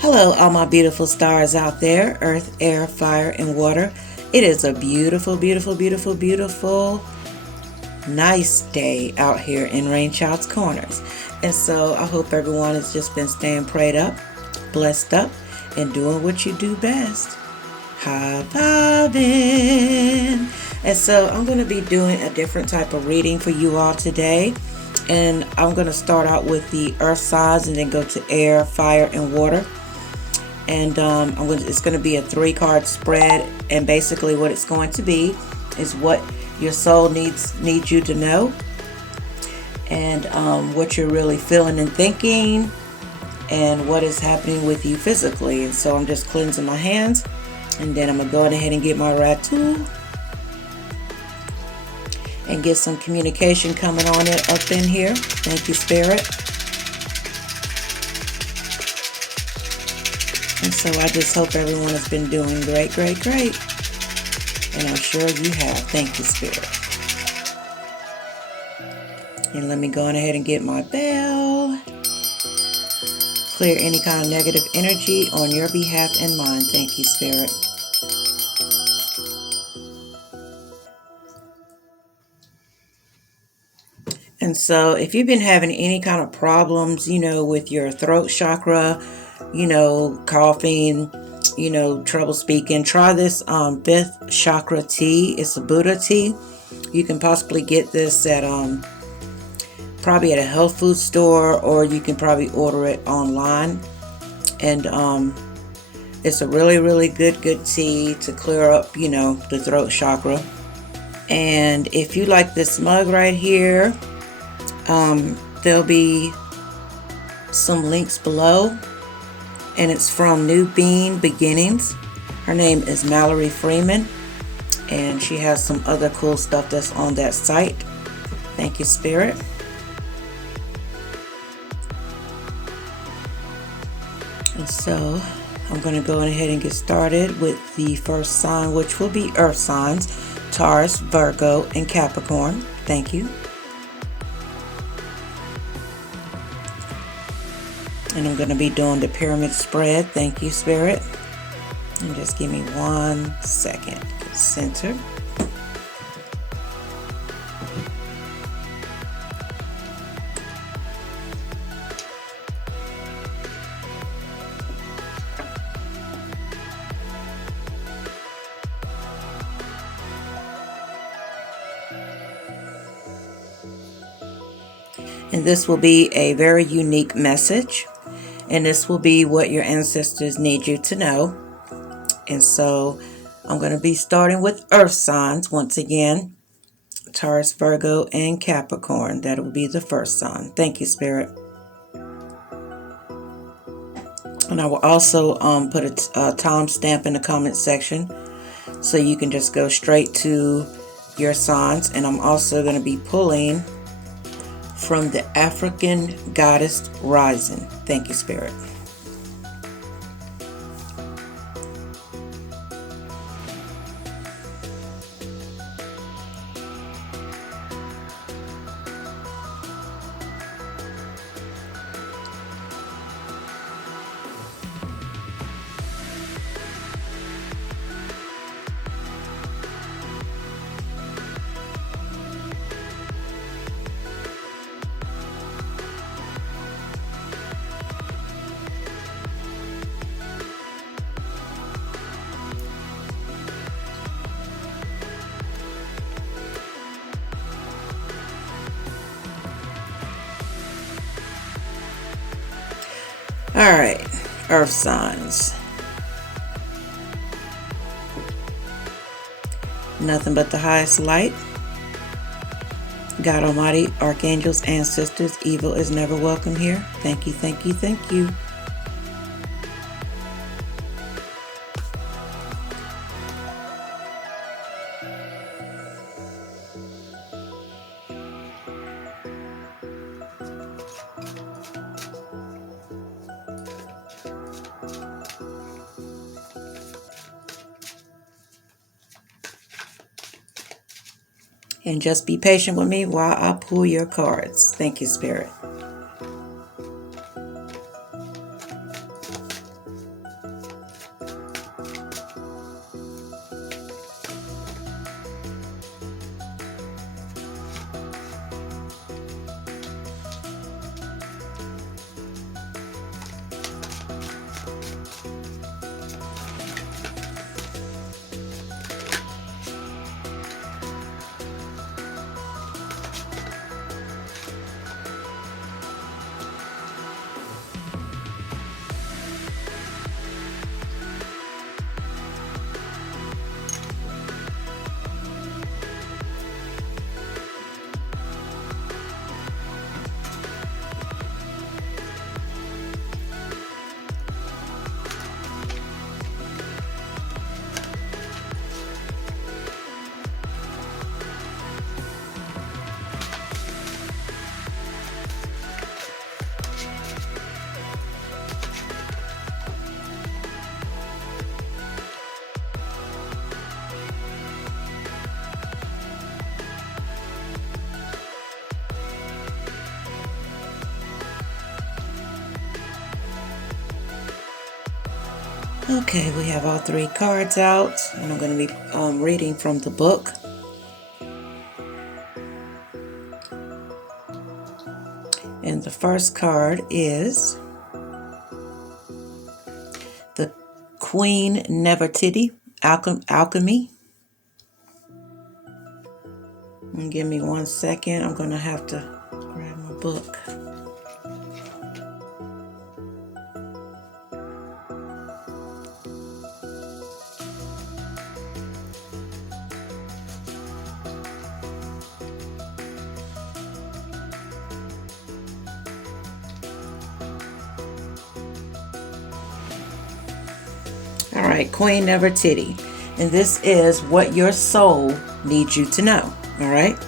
Hello, all my beautiful stars out there, earth, air, fire, and water. It is a beautiful, beautiful, beautiful, beautiful, nice day out here in Rainchildz, Kornerz. And so I hope everyone has just been staying prayed up, blessed up, and doing what you do best. High vibing. And so I'm going to be doing a different type of reading for you all today. And I'm going to start out with the earth signs and then go to air, fire, and water. And it's going to be a 3-card spread, and basically what it's going to be is what your soul needs you to know, and what you're really feeling and thinking, and what is happening with you physically. And so I'm just cleansing my hands, and then I'm going to go ahead and get my rat tool and get some communication coming on it up in here. Thank you, Spirit. And so I just hope everyone has been doing great, great, great. And I'm sure you have. Thank you, Spirit. And let me go on ahead and get my bell. Clear any kind of negative energy on your behalf and mine. Thank you, Spirit. And so if you've been having any kind of problems, with your throat chakra, coughing, trouble speaking, try this 5th chakra tea. It's a Buddha tea. You can possibly get this at probably at a health food store, or you can probably order it online. And it's a really, really good tea to clear up, the throat chakra. And if you like this mug right here, there'll be some links below, and it's from New Being Beginnings. Her name is Mallory Freeman, and she has some other cool stuff that's on that site. Thank you, Spirit. And so I'm going to go ahead and get started with the first sign, which will be earth signs: Taurus, Virgo, and Capricorn. Thank you. And I'm going to be doing the pyramid spread. Thank you, Spirit. And just give me 1 second. Center. And this will be a very unique message. And this will be what your ancestors need you to know. And so I'm going to be starting with earth signs once again: Taurus, Virgo, and Capricorn. That will be the first sign. Thank you, Spirit. And I will also put a timestamp in the comment section, so you can just go straight to your signs. And I'm also going to be pulling from the African Goddess Rising. Thank you, Spirit. All right, earth signs. Nothing but the highest light. God Almighty, archangels, ancestors, evil is never welcome here. Thank you, thank you, thank you. And just be patient with me while I pull your cards. Thank you, Spirit. Okay, we have all 3 cards out, and I'm going to be reading from the book. And the first card is the Queen Nefertiti, Alchemy. And give me 1 second. I'm going to have to grab my book. All right, Queen Nefertiti. And this is what your soul needs you to know. All right.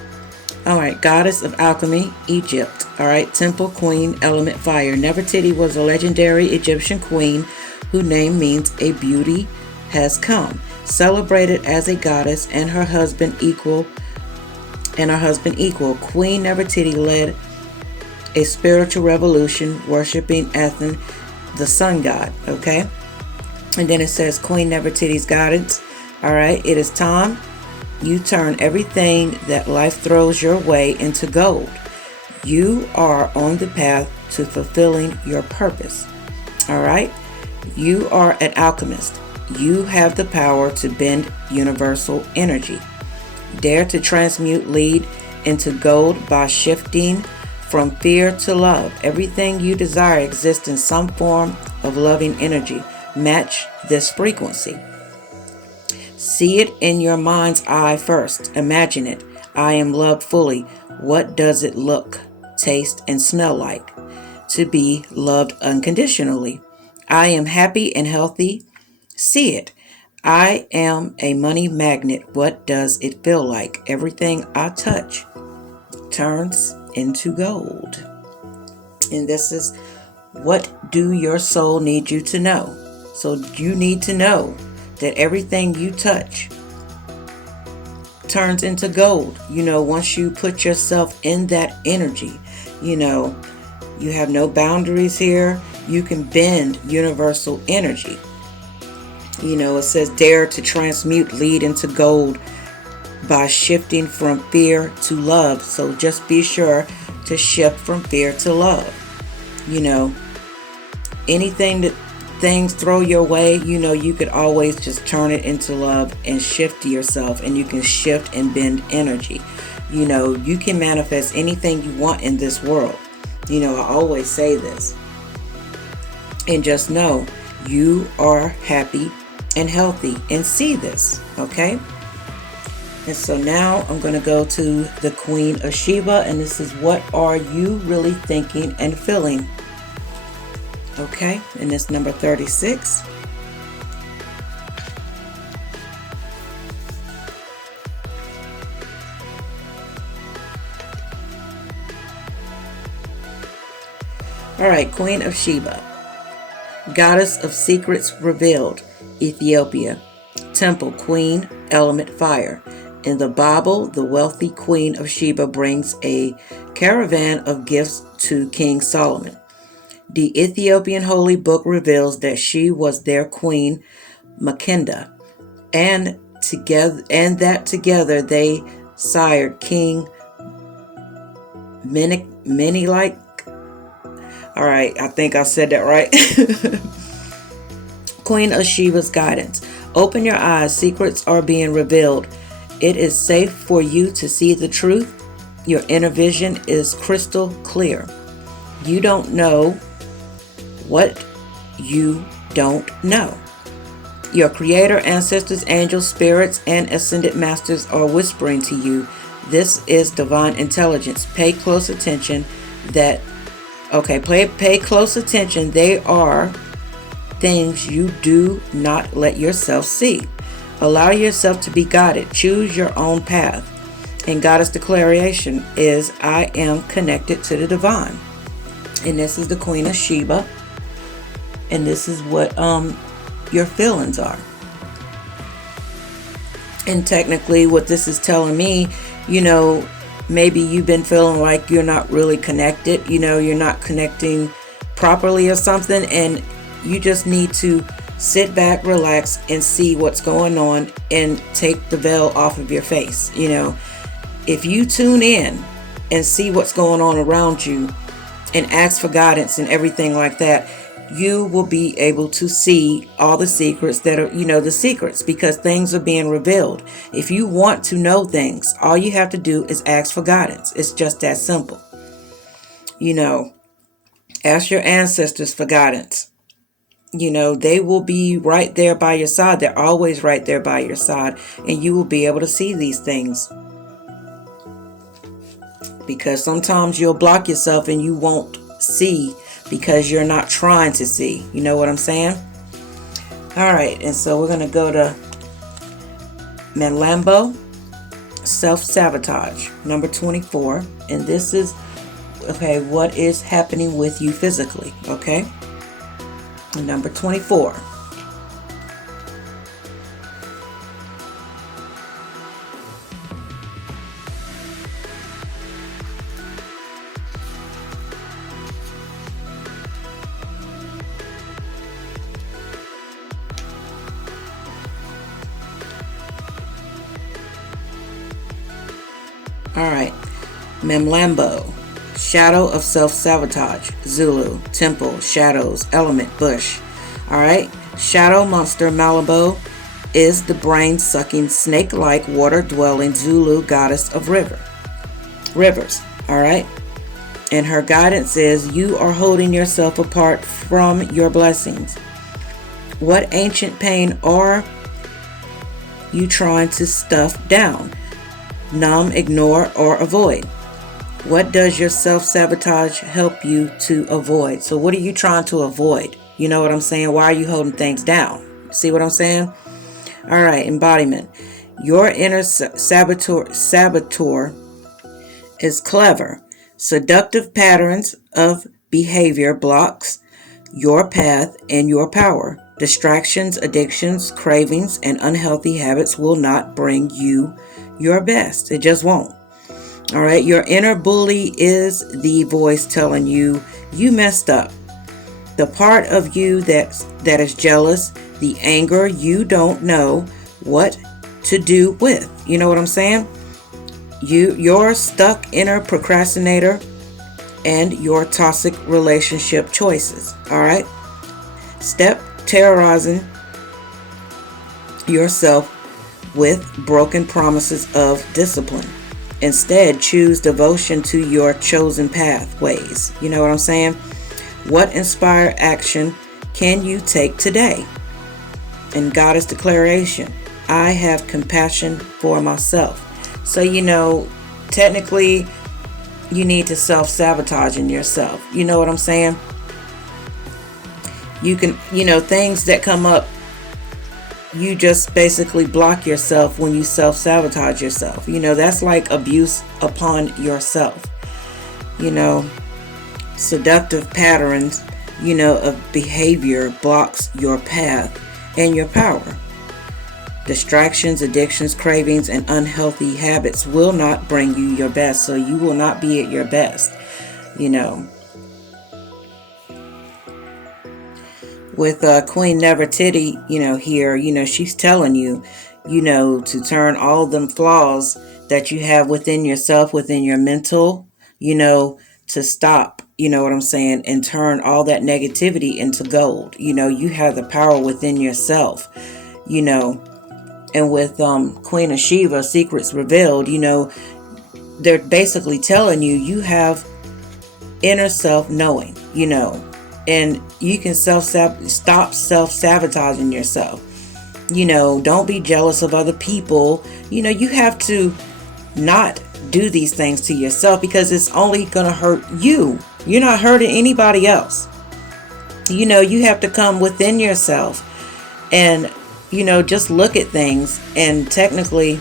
All right, Goddess of Alchemy, Egypt. All right, Temple Queen, Element Fire. Nefertiti was a legendary Egyptian queen whose name means a beauty has come. Celebrated as a goddess and her husband equal. Queen Nefertiti led a spiritual revolution worshiping Athon, the sun god. Okay. And then it says Queen Nefertiti's guidance. All right, it is time you turn everything that life throws your way into gold. You are on the path to fulfilling your purpose. All right, you are an alchemist. You have the power to bend universal energy. Dare to transmute lead into gold by shifting from fear to love. Everything you desire exists in some form of loving energy. Match this frequency. See it in your mind's eye first. Imagine it. I am loved fully. What does it look, taste, and smell like to be loved unconditionally? I am happy and healthy. See it. I am a money magnet. What does it feel like? Everything I touch turns into gold. And this is what do your soul need you to know? So you need to know that everything you touch turns into gold. Once you put yourself in that energy, you have no boundaries here. You can bend universal energy. It says dare to transmute lead into gold by shifting from fear to love. So just be sure to shift from fear to love. Anything that things throw your way, you could always just turn it into love and shift yourself, and you can shift and bend energy. You can manifest anything you want in this world. I always say this. And just know you are happy and healthy, and see this, okay? And so now I'm going to go to the Queen of Sheba, and this is what are you really thinking and feeling? Okay, and it's number 36. All right, Queen of Sheba, Goddess of Secrets Revealed, Ethiopia. Temple Queen, Element Fire. In the Bible, the wealthy Queen of Sheba brings a caravan of gifts to King Solomon. The Ethiopian Holy Book reveals that she was their queen, Makenda, and that together they sired King Menelik. All right, I think I said that right. Queen of Sheba's guidance. Open your eyes. Secrets are being revealed. It is safe for you to see the truth. Your inner vision is crystal clear. You don't know what you don't know. Your creator, ancestors, angels, spirits, and ascended masters are whispering to you. This is divine intelligence. Pay close attention. Pay close attention. They are things you do not let yourself see. Allow yourself to be guided. Choose your own path. And Goddess declaration is, I am connected to the divine. And this is the Queen of Sheba. And this is what your feelings are. And technically what this is telling me, maybe you've been feeling like you're not really connected, you're not connecting properly or something, and you just need to sit back, relax, and see what's going on, and take the veil off of your face. You know, if you tune in and see what's going on around you and ask for guidance and everything like that, you will be able to see all the secrets that are, you know, the secrets, because things are being revealed. If you want to know things, all you have to do is ask for guidance. It's just that simple. You know, ask your ancestors for guidance. You know, they will be right there by your side. They're always right there by your side, and you will be able to see these things. Because sometimes you'll block yourself and you won't see because you're not trying to see. You know what I'm saying? All right, and so we're going to go to Malambo, self-sabotage, number 24. And this is, okay, what is happening with you physically, okay? Number 24. All right, Memlambo, shadow of self-sabotage, Zulu, temple, shadows, element, bush. All right, shadow monster Malabo is the brain-sucking, snake-like, water-dwelling Zulu goddess of rivers. All right, and her guidance is you are holding yourself apart from your blessings. What ancient pain are you trying to stuff down, numb, ignore, or avoid? What does your self-sabotage help you to avoid? So what are you trying to avoid? You know what I'm saying? Why are you holding things down? See what I'm saying? All right, embodiment. Your inner saboteur is clever. Seductive patterns of behavior blocks your path and your power. Distractions, addictions, cravings, and unhealthy habits will not bring you your best. It just won't. All right, your inner bully is the voice telling you you messed up. The part of you that is jealous, the anger you don't know what to do with. You know what I'm saying? Your stuck inner procrastinator and your toxic relationship choices. All right? Step terrorizing yourself with broken promises of discipline. Instead, choose devotion to your chosen pathways. You know what I'm saying? What inspired action can you take today? And Goddess declaration, I have compassion for myself. So, you know, technically, you need to self-sabotage in yourself. You know what I'm saying? You can, you know, things that come up, you just basically block yourself when you self-sabotage yourself. You know, that's like abuse upon yourself. You know, seductive patterns, you know, of behavior blocks your path and your power. Distractions, addictions, cravings, and unhealthy habits will not bring you your best. So you will not be at your best, you know. With Queen Nefertiti, you know, here, you know, she's telling you, you know, to turn all them flaws that you have within yourself, within your mental, you know, to stop, you know what I'm saying, and turn all that negativity into gold. You know, you have the power within yourself, you know. And with Queen of Shiva, Secrets Revealed, you know, they're basically telling you, you have inner self-knowing, you know. And you can stop self-sabotaging yourself. You know, don't be jealous of other people. You know, you have to not do these things to yourself because it's only going to hurt you. You're not hurting anybody else. You know, you have to come within yourself and, you know, just look at things and technically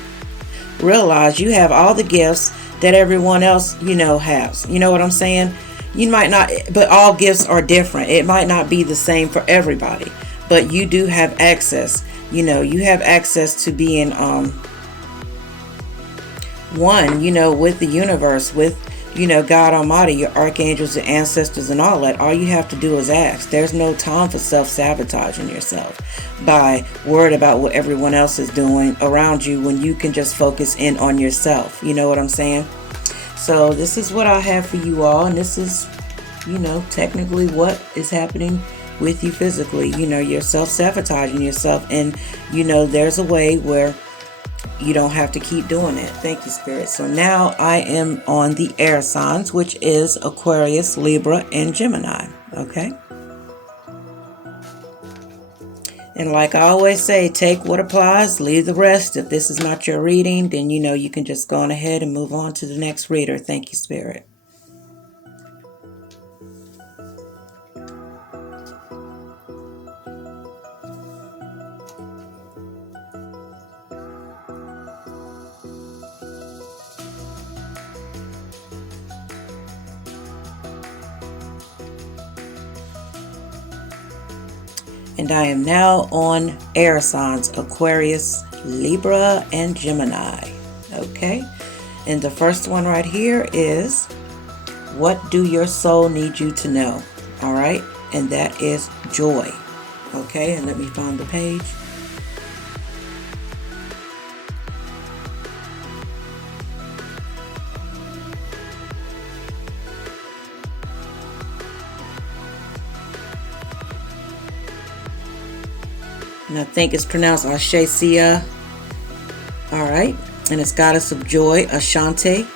realize you have all the gifts that everyone else, you know, has. You know what I'm saying? You might not, but all gifts are different. It might not be the same for everybody, but you do have access. You know, you have access to being one, you know, with the universe, with God Almighty, your archangels, your ancestors, and all that. All you have to do is ask. There's no time for self-sabotaging yourself by worried about what everyone else is doing around you when you can just focus in on yourself. You know what I'm saying? So this is what I have for you all, and this is, technically what is happening with you physically. You're self-sabotaging yourself, and there's a way where you don't have to keep doing it. Thank you, Spirit. So now I am on the air signs, which is Aquarius, Libra, and Gemini. Okay. And like I always say, take what applies, leave the rest. If this is not your reading, then you can just go on ahead and move on to the next reader. Thank you, Spirit. And I am now on air signs, Aquarius, Libra, and Gemini. Okay. And the first one right here is, what do your soul need you to know? All right. And that is joy. Okay. And let me find the page. And I think it's pronounced Ashesia. All right. And it's goddess of joy, Ashante.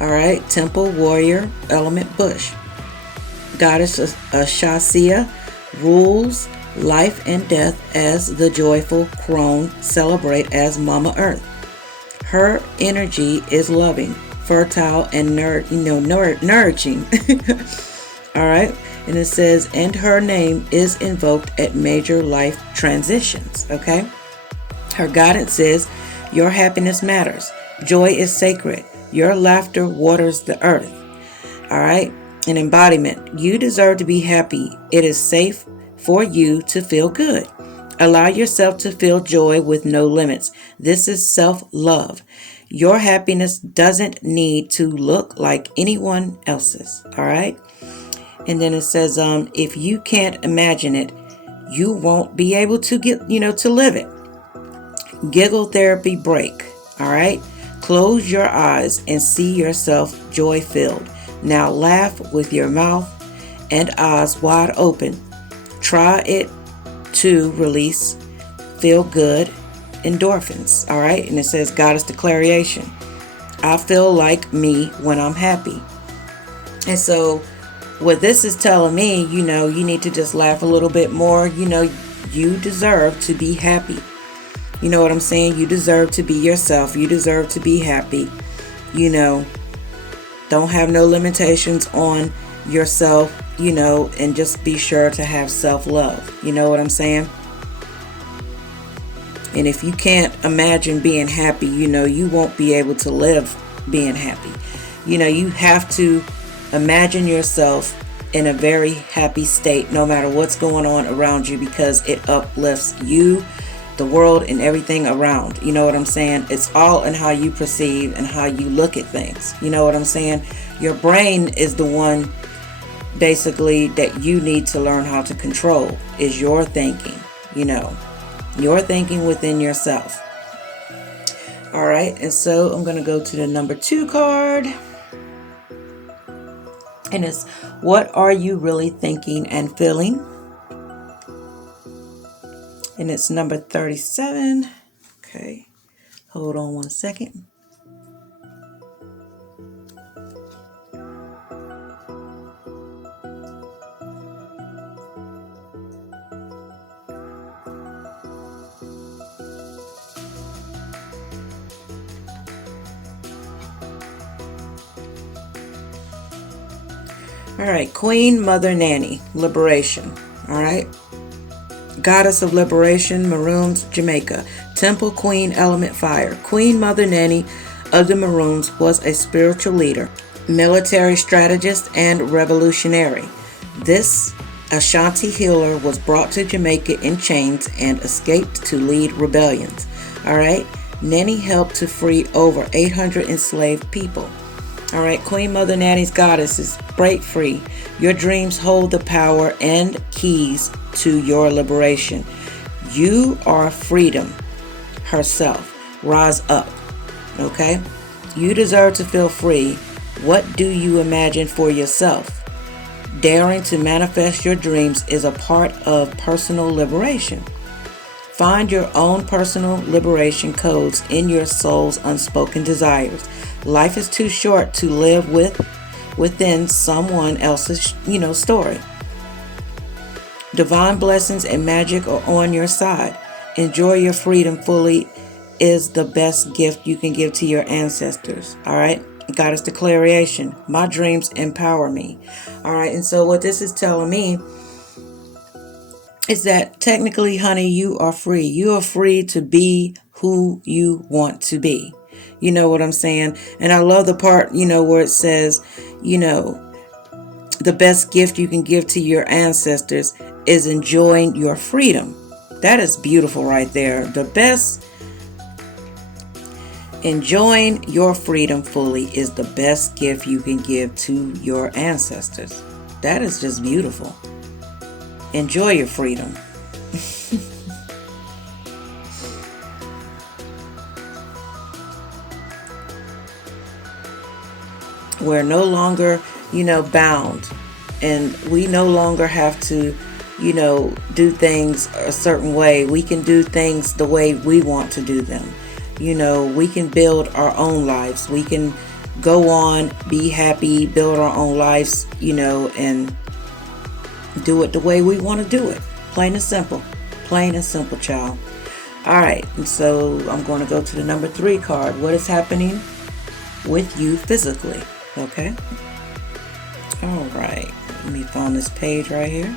All right. Temple, warrior, element, bush. Goddess Ashasia rules life and death as the joyful crone, celebrate as Mama Earth. Her energy is loving, fertile, and nourishing. All right. And it says, and her name is invoked at major life transitions. Okay. Her guidance is, your happiness matters. Joy is sacred. Your laughter waters the earth. All right. An embodiment. You deserve to be happy. It is safe for you to feel good. Allow yourself to feel joy with no limits. This is self-love. Your happiness doesn't need to look like anyone else's. All right. And then it says, if you can't imagine it, you won't be able to to live it. Giggle therapy break. All right. Close your eyes and see yourself joy filled. Now laugh with your mouth and eyes wide open. Try it to release feel good endorphins. All right. And it says, Goddess declaration. I feel like me when I'm happy. And so what this is telling me, you need to just laugh a little bit more. You deserve to be happy. You know what I'm saying? You deserve to be yourself. You deserve to be happy. Don't have no limitations on yourself, and just be sure to have self-love. You know what I'm saying? And if you can't imagine being happy, you won't be able to live being happy. You have to imagine yourself in a very happy state no matter what's going on around you, because it uplifts you, the world, and everything around. You know what I'm saying? It's all in how you perceive and how you look at things. You know what I'm saying? Your brain is the one basically that you need to learn how to control, is your thinking. Your thinking within yourself. All right. And so I'm going to go to the number 2 card. And it's, what are you really thinking and feeling? And it's number 37. Okay. Hold on one second. All right, Queen Mother Nanny, Liberation. All right. Goddess of Liberation, Maroons, Jamaica. Temple Queen, Element Fire. Queen Mother Nanny of the Maroons was a spiritual leader, military strategist, and revolutionary. This Ashanti healer was brought to Jamaica in chains and escaped to lead rebellions. All right. Nanny helped to free over 800 enslaved people. All right, Queen Mother Nanny's goddesses, break free. Your dreams hold the power and keys to your liberation. You are freedom herself. Rise up. Okay? You deserve to feel free. What do you imagine for yourself? Daring to manifest your dreams is a part of personal liberation. Find your own personal liberation codes in your soul's unspoken desires. Life is too short to live within someone else's, story. Divine blessings and magic are on your side. Enjoy your freedom fully is the best gift you can give to your ancestors. All right? Goddess declaration. My dreams empower me. All right. And so what this is telling me is that technically, honey, you are free. You are free to be who you want to be. You know what I'm saying? And I love the part, where it says, the best gift you can give to your ancestors is enjoying your freedom. That is beautiful right there. The best, enjoying your freedom fully is the best gift you can give to your ancestors. That is just beautiful. Enjoy your freedom. We're no longer, bound. And we no longer have to, do things a certain way. We can do things the way we want to do them. We can build our own lives. We can go on, be happy, build our own lives, and do it the way we want to do it. Plain and simple. Plain and simple, child. All right. And so I'm going to go to the number 3 card. What is happening with you physically? Okay. All right. Let me find this page right here.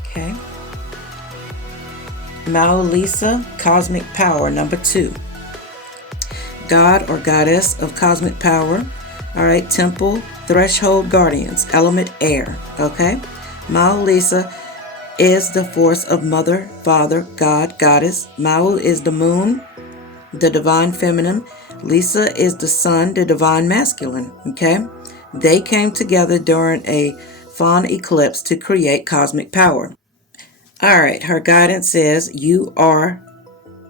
Okay. Mao Lisa, Cosmic Power, number 2. God or Goddess of Cosmic Power. All right. Temple, Threshold Guardians, Element Air. Okay. Mao Lisa is the force of Mother, Father, God, Goddess. Mao is the moon, the divine feminine. Lisa is the sun, the divine masculine. Okay. They came together during a fawn eclipse to create cosmic power. All right. Her guidance says you are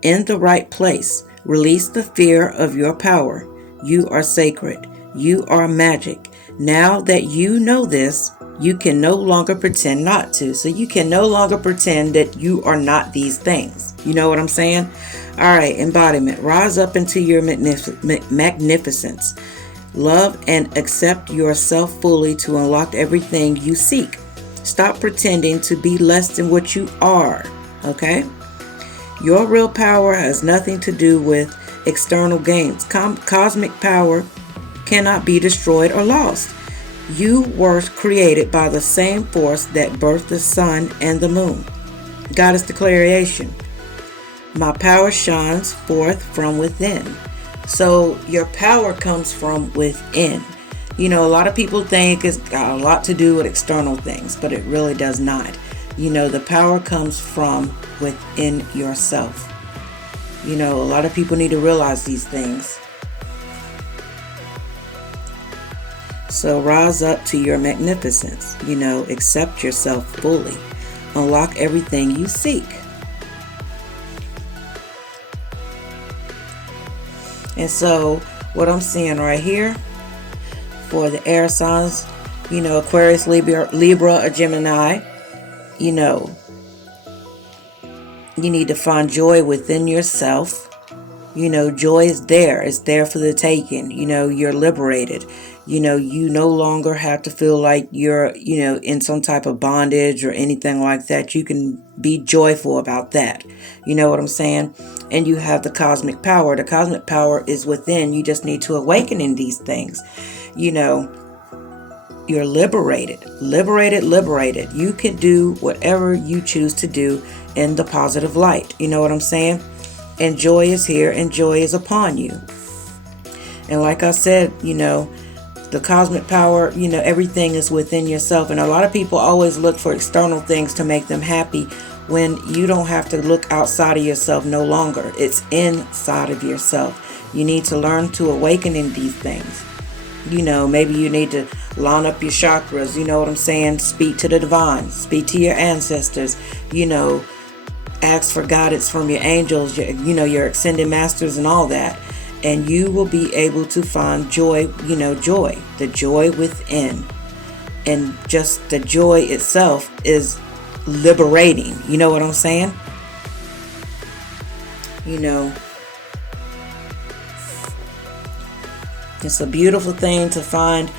in the right place. Release the fear of your power. You are sacred. You are magic. Now that you know this, you can no longer pretend not to. So you can no longer pretend that you are not these things. You know what I'm saying? All right, embodiment. Rise up into your magnificence. Love and accept yourself fully to unlock everything you seek. Stop pretending to be less than what you are. Okay? Your real power has nothing to do with external gains. Cosmic power cannot be destroyed or lost. You were created by the same force that birthed the sun and the moon. Goddess declaration. My power shines forth from within. So your power comes from within. A lot of people think it's got a lot to do with external things, but it really does not. The power comes from within yourself. A lot of people need to realize these things. So rise up to your magnificence. Accept yourself fully. Unlock everything you seek. And so what I'm seeing right here for the air signs, Aquarius, Libra, or Gemini, you need to find joy within yourself. Joy is there. It's there for the taking. You're liberated. You no longer have to feel like you're, in some type of bondage or anything like that. You can be joyful about that. You know what I'm saying? And you have the cosmic power. The cosmic power is within. You just need to awaken in these things. You're liberated. Liberated. You can do whatever you choose to do in the positive light. You know what I'm saying? And joy is here and joy is upon you. And like I said, the cosmic power, everything is within yourself. And a lot of people always look for external things to make them happy when you don't have to look outside of yourself no longer. It's inside of yourself. You need to learn to awaken in these things. You know, maybe you need to line up your chakras, you know what I'm saying? Speak to the divine, speak to your ancestors, you know, ask for guidance from your angels, your ascended masters and all that. And you will be able to find joy, joy, the joy within. And just the joy itself is liberating. You know what I'm saying? You know, it's a beautiful thing to find,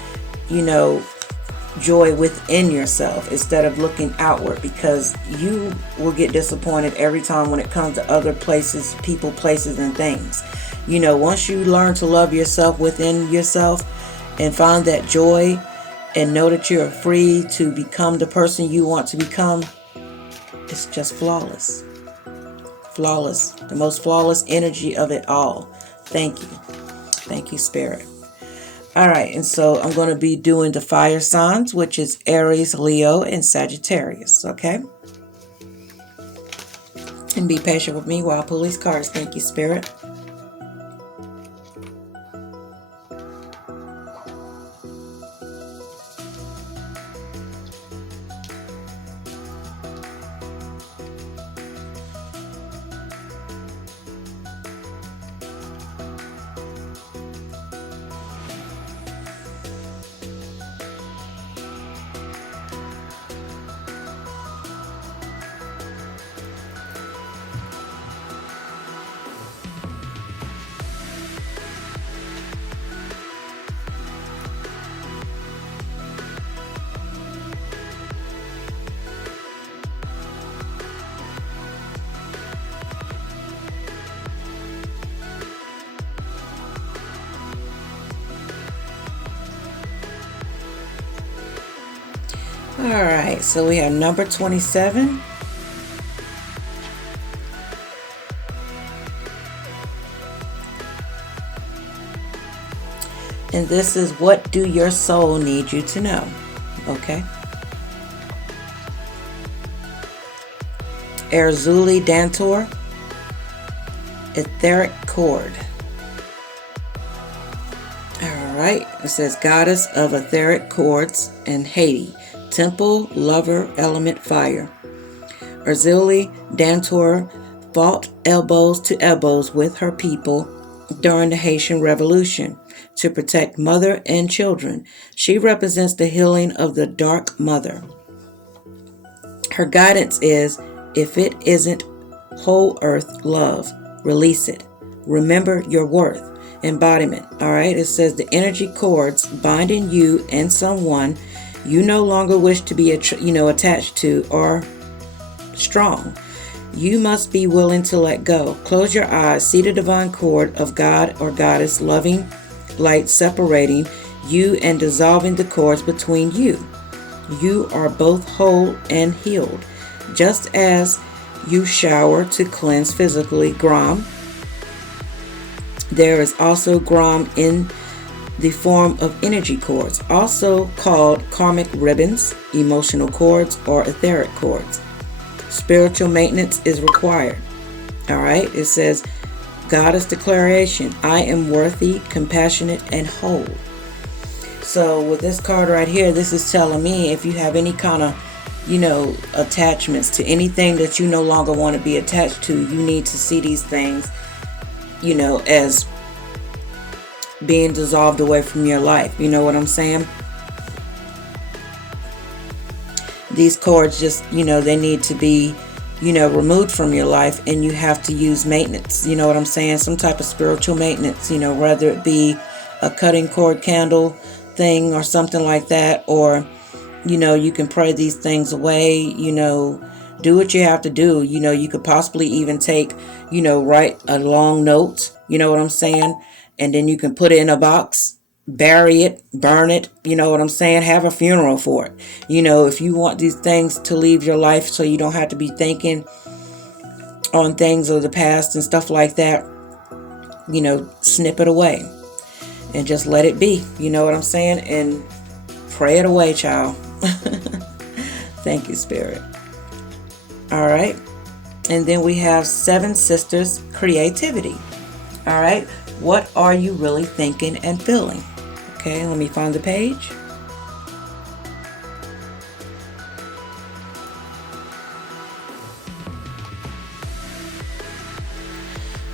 joy within yourself instead of looking outward, because you will get disappointed every time when it comes to other places, people, places, and things. Once you learn to love yourself within yourself and find that joy and know that you're free to become the person you want to become, it's just flawless. Flawless. The most flawless energy of it all. Thank you. Thank you, Spirit. All right, and so I'm going to be doing the fire signs, which is Aries, Leo, and Sagittarius, okay? And be patient with me while I pull these cards. Thank you, Spirit. All right, so we have number 27. And this is, what do your soul need you to know? Okay. Erzuli Dantor, etheric cord. All right, it says goddess of etheric cords and Haiti. Temple, lover, element, fire. Erzuli Dantor fought elbows to elbows with her people during the Haitian Revolution to protect mother and children. She represents the healing of the Dark Mother. Her guidance is, if it isn't whole earth love, release it. Remember your worth. Embodiment. All right, it says the energy cords binding you and someone you no longer wish to be attached to are strong. You must be willing to let go. Close your eyes. See the divine cord of God or goddess, loving light separating you and dissolving the cords between you. You are both whole and healed. Just as you shower to cleanse physically, Gram, there is also Gram in the form of energy cords, also called karmic ribbons, emotional cords, or etheric cords. Spiritual maintenance is required. All right, it says, Goddess declaration, I am worthy, compassionate, and whole. So with this card right here, this is telling me if you have any kind of, attachments to anything that you no longer want to be attached to, you need to see these things, as being dissolved away from your life. You know what I'm saying? These cords just, they need to be, removed from your life, and you have to use maintenance. You know what I'm saying? Some type of spiritual maintenance, whether it be a cutting cord candle thing or something like that, or, you can pray these things away, do what you have to do. You could possibly even take, write a long note, you know what I'm saying? And then you can put it in a box, bury it, burn it, you know what I'm saying? Have a funeral for it. If you want these things to leave your life so you don't have to be thinking on things of the past and stuff like that, snip it away and just let it be. You know what I'm saying? And pray it away, child. Thank you, Spirit. All right. And then we have Seven Sisters Creativity. All right. What are you really thinking and feeling? Okay, let me find the page.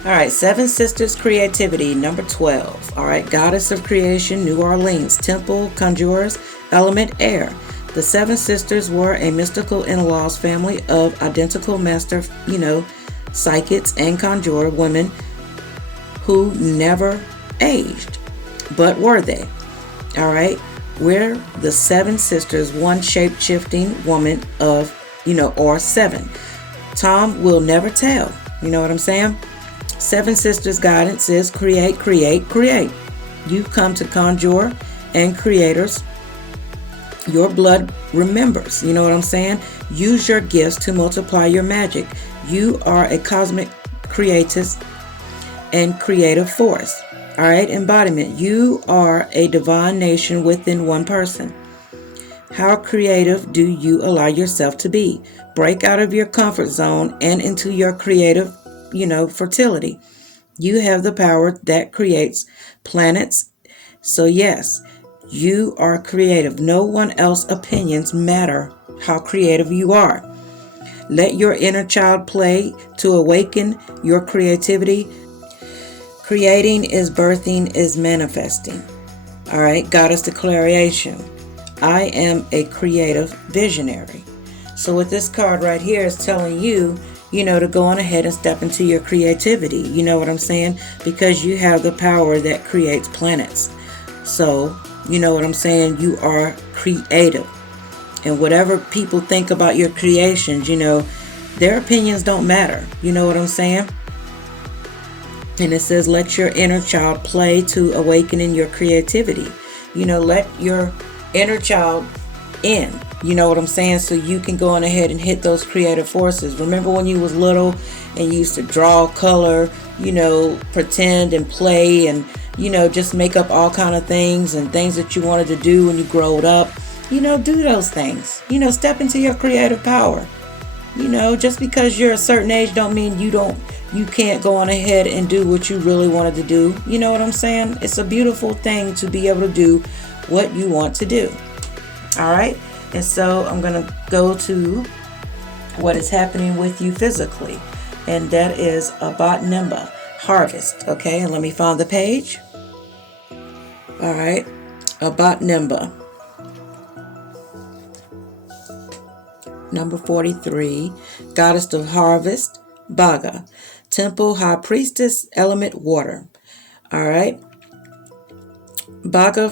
All right, Seven Sisters Creativity, number 12. All right, Goddess of Creation, New Orleans, Temple, Conjurers, Element, Air. The Seven Sisters were a mystical in-laws family of identical master, psychics and conjurer women who never aged. But were they? All right, we're the Seven Sisters, one shape-shifting woman of, or seven. Time will never tell. You know what I'm saying? Seven Sisters guidance is create, create, create. You've come to conjure and creators. Your blood remembers. You know what I'm saying? Use your gifts to multiply your magic. You are a cosmic creative and creative force. All right, embodiment. You are a divine nation within one person. How creative do you allow yourself to be? Break out of your comfort zone and into your creative fertility. You have the power that creates planets. So yes, you are creative. No one else's opinions matter how creative you are. Let your inner child play to awaken your creativity. Creating is birthing is manifesting. All right, Goddess Declaration. I am a creative visionary. So with this card right here is telling you, to go on ahead and step into your creativity. You know what I'm saying? Because you have the power that creates planets. So, you know what I'm saying? You are creative. And whatever people think about your creations, their opinions don't matter. You know what I'm saying? And it says, let your inner child play to awakening your creativity. Let your inner child in. You know what I'm saying? So you can go on ahead and hit those creative forces. Remember when you was little and you used to draw, color, pretend and play and, just make up all kind of things and things that you wanted to do when you growed up. Do those things. Step into your creative power. Just because you're a certain age don't mean you can't go on ahead and do what you really wanted to do. You know what I'm saying? It's a beautiful thing to be able to do what you want to do. All right. And so I'm going to go to what is happening with you physically. And that is Abat Nimba, harvest. Okay. And let me find the page. All right. Abat Nimba. Number 43, Goddess of Harvest, Baga. Temple, High Priestess, Element, Water. All right. Baga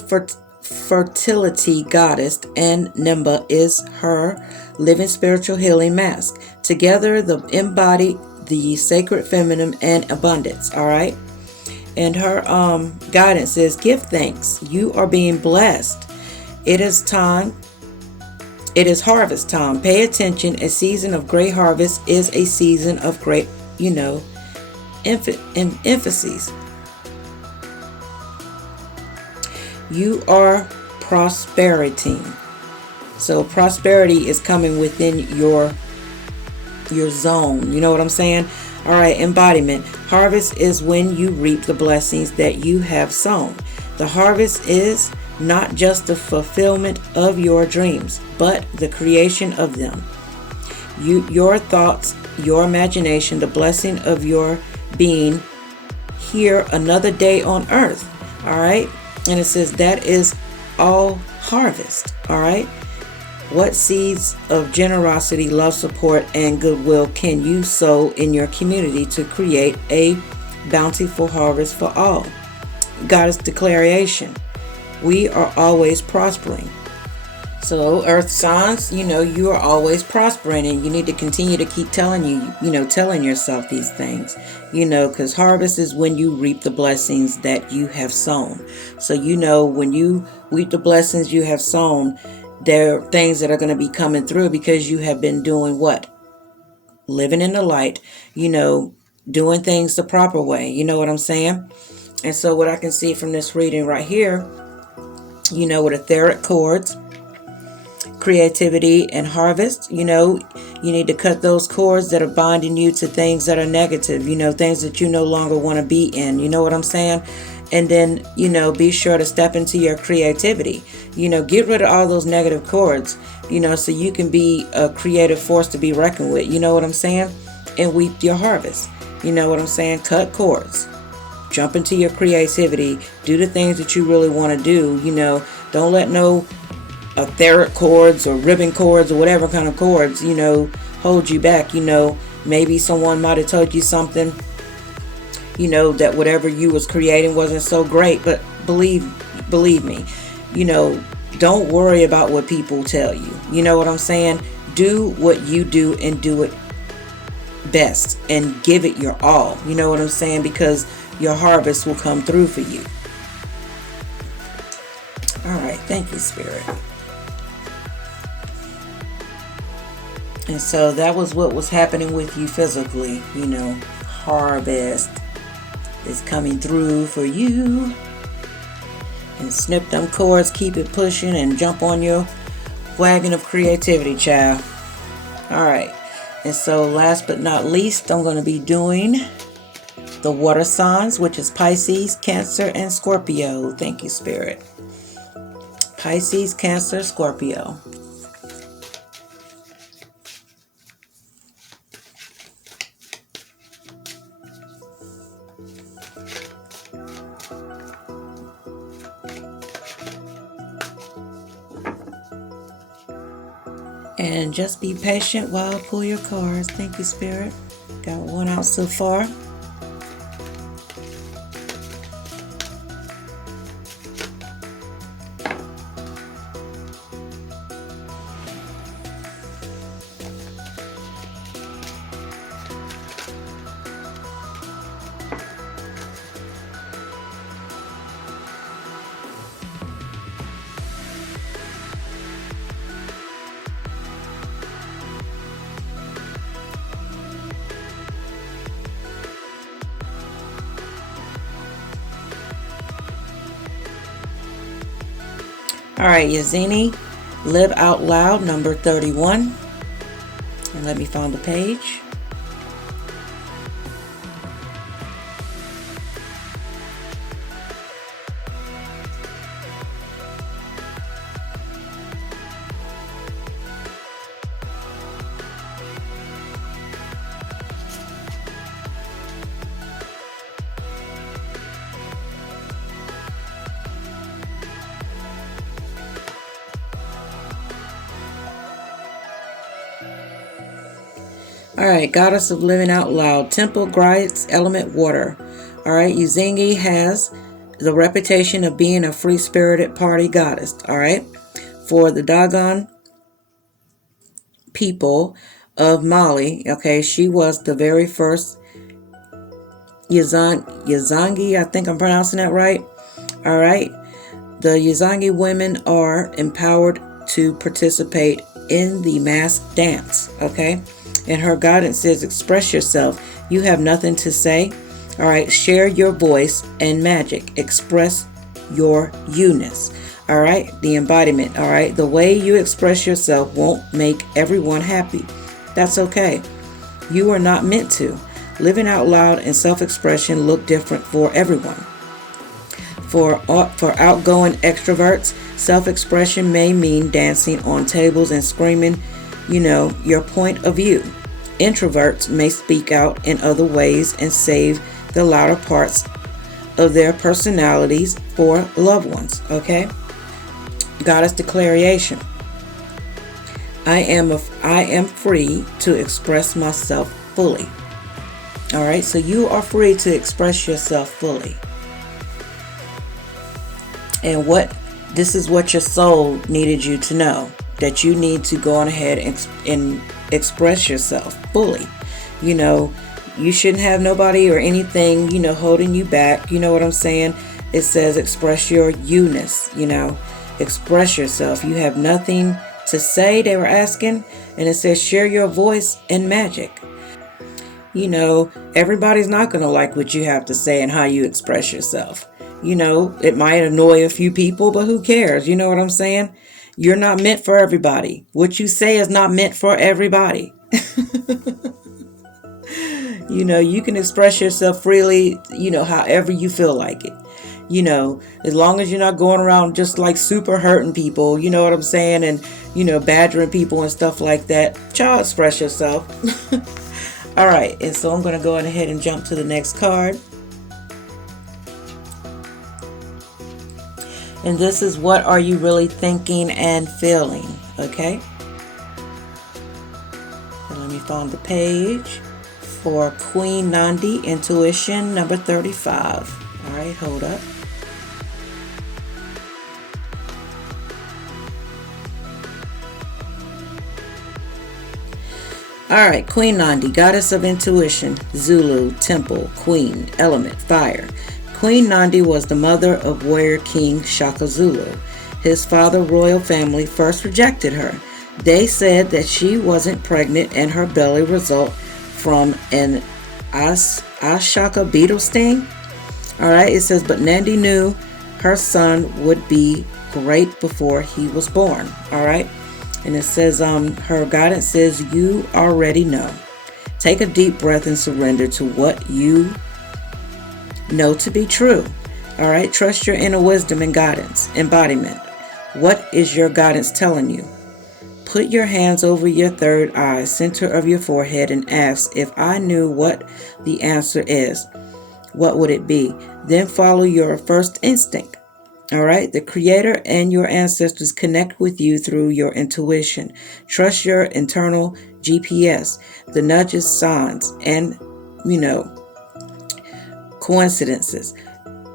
fertility goddess and Nimba is her living spiritual healing mask. Together they embody the sacred feminine and abundance. All right. And her guidance is give thanks. You are being blessed. It is time. It is harvest time. Pay attention. A season of great harvest is a season of great, emphases. You are prosperity. So prosperity is coming within your zone. You know what I'm saying? All right, embodiment. Harvest is when you reap the blessings that you have sown. The harvest is not just the fulfillment of your dreams, but the creation of them. Your thoughts, your imagination, the blessing of your being here another day on earth. All right. And it says that is all harvest. All right. What seeds of generosity, love, support, and goodwill can you sow in your community to create a bountiful harvest for all? Goddess Declaration. We are always prospering. So earth signs, you are always prospering, and you need to continue to keep telling yourself these things, because harvest is when you reap the blessings that you have sown. So, when you reap the blessings you have sown, there are things that are going to be coming through because you have been doing what? Living in the light, doing things the proper way. You know what I'm saying? And so what I can see from this reading right here, with etheric chords, creativity and harvest. You know, you need to cut those cords that are binding you to things that are negative, you know, things that you no longer want to be in. You know what I'm saying? And then, you know, be sure to step into your creativity. You know, get rid of all those negative cords, you know, so you can be a creative force to be reckoned with. You know what I'm saying? And reap your harvest. You know what I'm saying? Cut cords. Jump into your creativity. Do the things that you really want to do. You know, don't let no etheric cords or ribbon cords or whatever kind of cords, you know, hold you back. You know, maybe someone might have told you something, you know, that whatever you was creating wasn't so great. But believe me, you know, don't worry about what people tell you. You know what I'm saying? Do what you do and do it best and give it your all. You know what I'm saying? Because your harvest will come through for you. All right. Thank you, Spirit. And so that was what was happening with you physically. You know, harvest is coming through for you. And snip them cords, keep it pushing, and jump on your wagon of creativity, child. All right. And so last but not least, I'm going to be doing the water signs, which is Pisces, Cancer, and Scorpio. Thank you, Spirit. Pisces, Cancer, Scorpio. And just be patient while I pull your cards. Thank you, Spirit. Got one out so far. All right, Yazini, Live Out Loud, number 31. And let me find the page. All right, Goddess of Living Out Loud, Temple Guides, Element Water. All right, Uzangi has the reputation of being a free-spirited party goddess. All right, for the Dogon people of Mali. Okay, she was the very first Uzangi. I think I'm pronouncing that right. All right, the Uzangi women are empowered to participate in the mask dance. Okay. And her guidance is express yourself. You have nothing to say. All right. Share your voice and magic. Express your you-ness. All right. The embodiment. All right. The way you express yourself won't make everyone happy. That's okay. You are not meant to. Living out loud and self-expression look different for everyone. For outgoing extroverts, self-expression may mean dancing on tables and screaming, you know, your point of view. Introverts may speak out in other ways and save the louder parts of their personalities for loved ones. Okay. Goddess declaration. I am free to express myself fully. All right. So you are free to express yourself fully. And this is what your soul needed you to know. That you need to go on ahead and express yourself fully. You know, you shouldn't have nobody or anything, you know, holding you back. You know what I'm saying? It says express your you-ness, you know, express yourself. You have nothing to say, they were asking. And it says share your voice and magic. You know, everybody's not going to like what you have to say and how you express yourself. You know, it might annoy a few people, but who cares? You know what I'm saying? You're not meant for everybody. What you say is not meant for everybody. You know, you can express yourself freely, you know, however you feel like it. You know, as long as you're not going around just like super hurting people, you know what I'm saying? And, you know, badgering people and stuff like that. Child, express yourself. All right. And so I'm going to go ahead and jump to the next card. And this is, what are you really thinking and feeling? Okay. So let me find the page for Queen Nandi, Intuition, number 35. All right, hold up. All right, Queen Nandi, Goddess of Intuition, Zulu, Temple, Queen, Element, Fire. Queen Nandi was the mother of warrior King Shaka Zulu. His father, royal family, first rejected her. They said that she wasn't pregnant and her belly result from an Ashaka beetle sting. All right, it says, but Nandi knew her son would be great before he was born. All right. And it says, her guidance says, you already know. Take a deep breath and surrender to what you know to be true. All right. Trust your inner wisdom and guidance, embodiment. What is your guidance telling you? Put your hands over your third eye, center of your forehead, and ask, if I knew what the answer is, what would it be? Then follow your first instinct. All right. The Creator and your ancestors connect with you through your intuition. Trust your internal GPS, the nudges, signs, and, you know, coincidences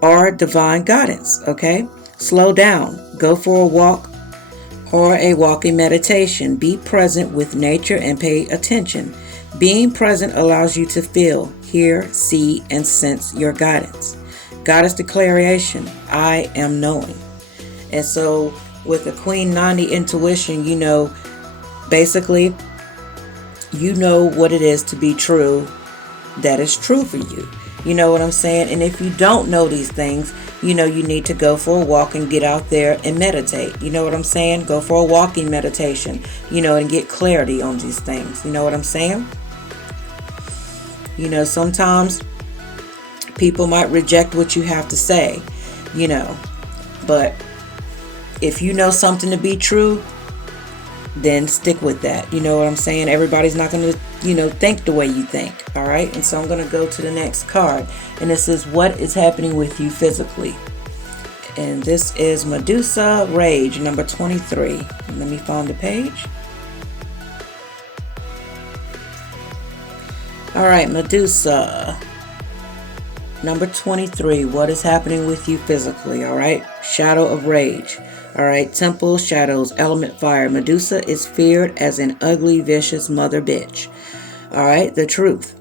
or divine guidance. Okay. Slow down. Go for a walk or a walking meditation. Be present with nature and pay attention. Being present allows you to feel, hear, see, and sense your guidance. Goddess declaration, I am knowing. And so with the Queen Nandi intuition, you know, basically, you know what it is to be true that is true for you. You know what I'm saying? And if you don't know these things, you know, you need to go for a walk and get out there and meditate. You know what I'm saying? Go for a walking meditation, you know, and get clarity on these things. You know what I'm saying? You know, sometimes people might reject what you have to say, you know, but if you know something to be true, then stick with that. You know what I'm saying? Everybody's not going to, you know, think the way you think. All right. And so I'm going to go to the next card. And this is, what is happening with you physically? And this is Medusa Rage, number 23. Let me find the page. All right, Medusa, number 23. What is happening with you physically? All right. Shadow of Rage. All right. Temple, shadows, element, fire. Medusa is feared as an ugly, vicious mother bitch. All right. The truth.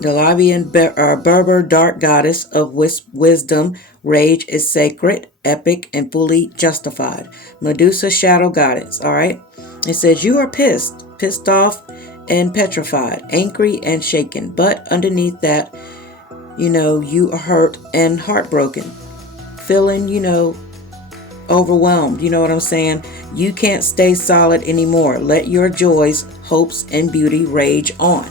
The Libyan Berber dark goddess of wisdom. Rage is sacred, epic, and fully justified. Medusa shadow goddess. All right. It says you are pissed off and petrified, angry and shaken. But underneath that, you know, you are hurt and heartbroken, feeling, you know, overwhelmed. You know what I'm saying? You can't stay solid anymore. Let your joys, hopes, and beauty rage on.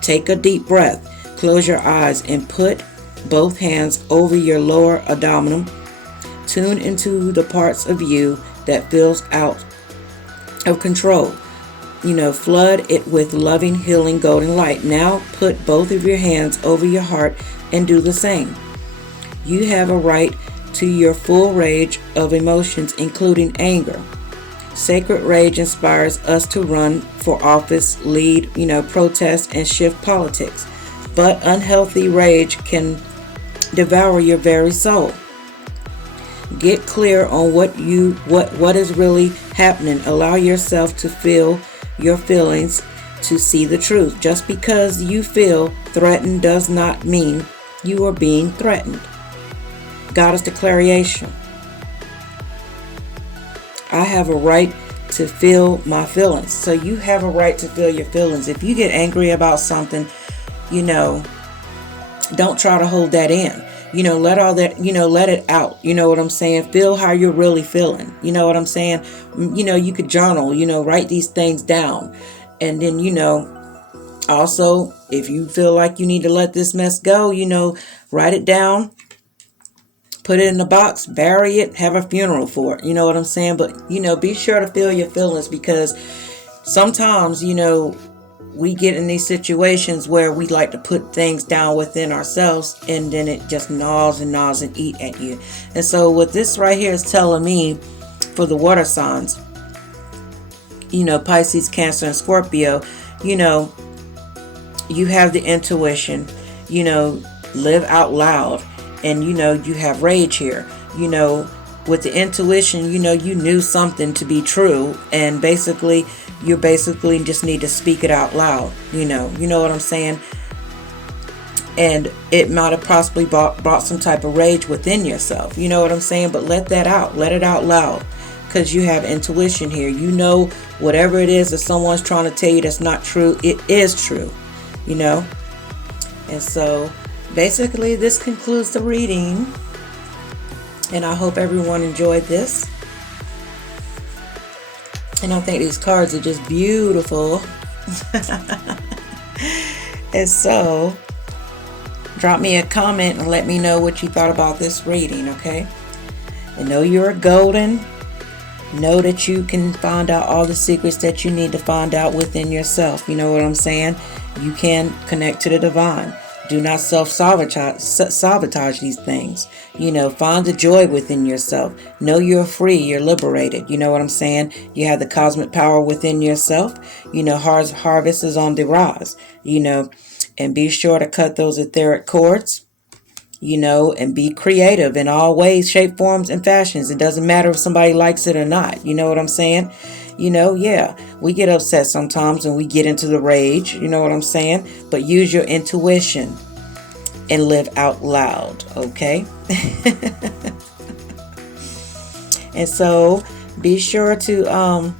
Take a deep breath, close your eyes, and put both hands over your lower abdomen. Tune into the parts of you that feels out of control. You know, flood it with loving, healing, golden light. Now put both of your hands over your heart and do the same. You have a right to your full range of emotions, including anger. Sacred rage inspires us to run for office, lead, you know, protest, and shift politics. But unhealthy rage can devour your very soul. Get clear on what is really happening. Allow yourself to feel your feelings, to see the truth. Just because you feel threatened does not mean you are being threatened. Goddess declaration. I have a right to feel my feelings. So you have a right to feel your feelings. If you get angry about something, you know, don't try to hold that in. You know, let all that, you know, let it out. You know what I'm saying? Feel how you're really feeling. You know what I'm saying? You know, you could journal, you know, write these things down. And then, you know, also, if you feel like you need to let this mess go, you know, write it down, put it in a box, bury it, have a funeral for it. You know what I'm saying? But, you know, be sure to feel your feelings, because sometimes, you know, we get in these situations where we like to put things down within ourselves, and then it just gnaws and gnaws and eat at you. And so what this right here is telling me for the water signs, you know, Pisces, Cancer, and Scorpio, you know, you have the intuition, you know, live out loud, and, you know, you have rage here. You know, with the intuition, you know, you knew something to be true, and basically, you basically just need to speak it out loud. You know what I'm saying? And it might have possibly brought some type of rage within yourself. You know what I'm saying? But let that out. Let it out loud, because you have intuition here. You know, whatever it is that someone's trying to tell you that's not true, it is true. You know? And so, basically, this concludes the reading. And I hope everyone enjoyed this. And I think these cards are just beautiful. And so, drop me a comment and let me know what you thought about this reading, okay? And know you're golden. Know that you can find out all the secrets that you need to find out within yourself. You know what I'm saying? You can connect to the divine. Do not self-sabotage these things. You know, find the joy within yourself. Know you're free. You're liberated. You know what I'm saying? You have the cosmic power within yourself. You know, harvest is on the rise. You know, and be sure to cut those etheric cords. You know, and be creative in all ways, shape, forms, and fashions. It doesn't matter if somebody likes it or not. You know what I'm saying? You know, yeah, we get upset sometimes and we get into the rage. You know what I'm saying? But use your intuition and live out loud, okay? And so be sure to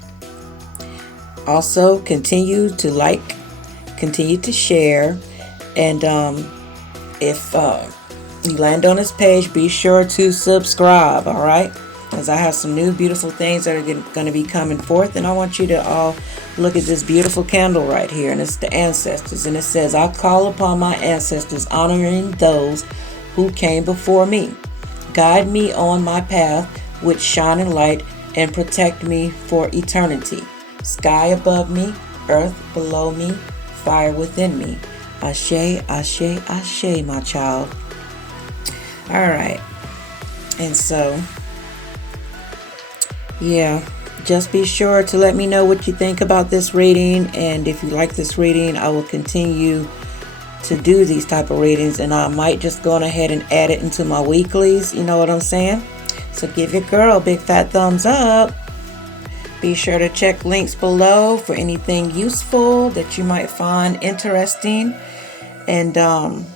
also continue to like, continue to share, and if you land on this page, be sure to subscribe, all right? Because I have some new beautiful things that are going to be coming forth, and I want you to all look at this beautiful candle right here, and it's the ancestors, and it says, I call upon my ancestors, honoring those who came before me. Guide me on my path with shining light, and protect me for eternity. Sky above me, earth below me, fire within me. Ashe, ashe, ashe, my child. All right. And so, yeah, just be sure to let me know what you think about this reading. And if you like this reading, I will continue to do these type of readings. And I might just go on ahead and add it into my weeklies. You know what I'm saying? So give your girl a big fat thumbs up. Be sure to check links below for anything useful that you might find interesting. And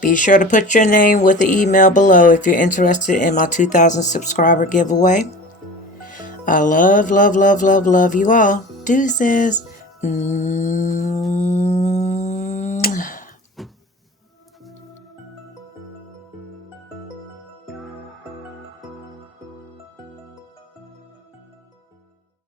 be sure to put your name with the email below if you're interested in my 2,000 subscriber giveaway. I love, love, love, love, love you all. Deuces.